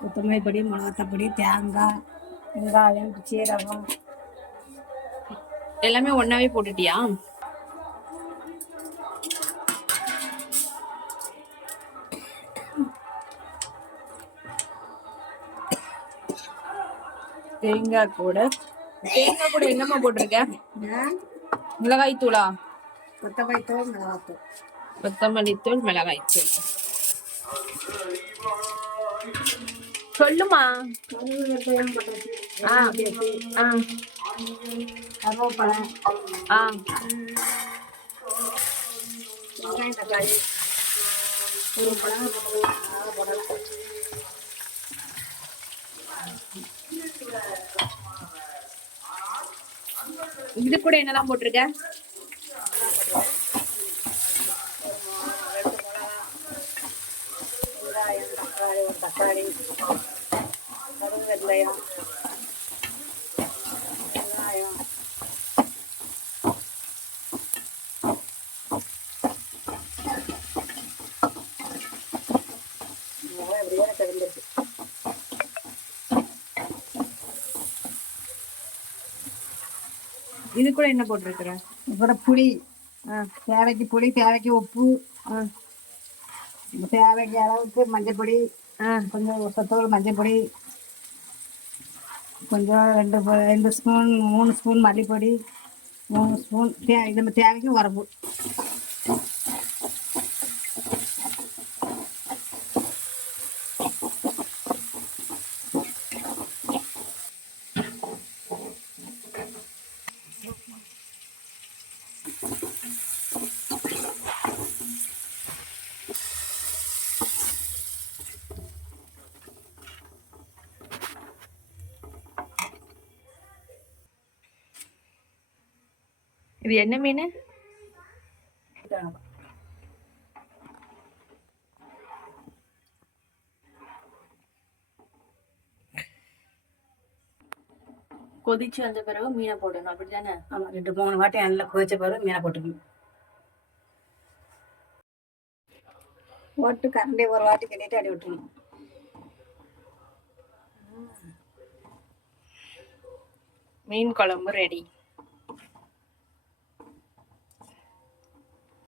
கொத்தமல்லி பொடி மிளகாத்தப்பொடி தேங்காய் வெங்காயம் சீரகம். எல்லாமே ஒன்னாவே போட்டுட்டியா? தேங்காய் கூட. தேங்காய் கூட என்னம்மா போட்டிருக்க? மிளகாய் தூளா? கொத்தமல்லி தூள் மிளகாத்தூள் கொத்தமல்லி தூள் மிளகாய் தூள். சொல்லுமா. ஆ ஆ கருவேப்பிலை. ஆ. வெங்காயம் தக்காளி. ஒரு பழம் போடலாம் இது கூட என்னலாம் போட்டிருக்க? தக்காளி ஒரு தக்காளி. வெங்காயம். இதெல்லாம் இப்படியே தெரிஞ்சிருக்கு இது கூட என்ன போட்டிருக்கிற? அப்புறம் புளி. தேவைக்கு புளி தேவைக்கு உப்பு. தேவைக்கு அளவுக்கு மஞ்சள் பொடி ஆ. கொஞ்சம் சத்தோடு மஞ்சள் பொடி கொஞ்சம் ரெண்டு ரெண்டு ஸ்பூன் மூணு ஸ்பூன் மல்லிப்பொடி மூணு ஸ்பூன் தே நம்ம தேவைக்கு உரப்பு இது என்ன மீன்? கொதிச்சு வந்த பிறகு மீனை போடணும் அப்படிதானே ஆமாம் ரெண்டு மூணு வாட்டி நல்லா கொதிச்ச பிறகு மீனை போட்டுக்கணும். போட்டு கரண்டி ஒரு வாட்டி கட்டிட்டு அடி விட்டுணும் மீன் குழம்பு ரெடி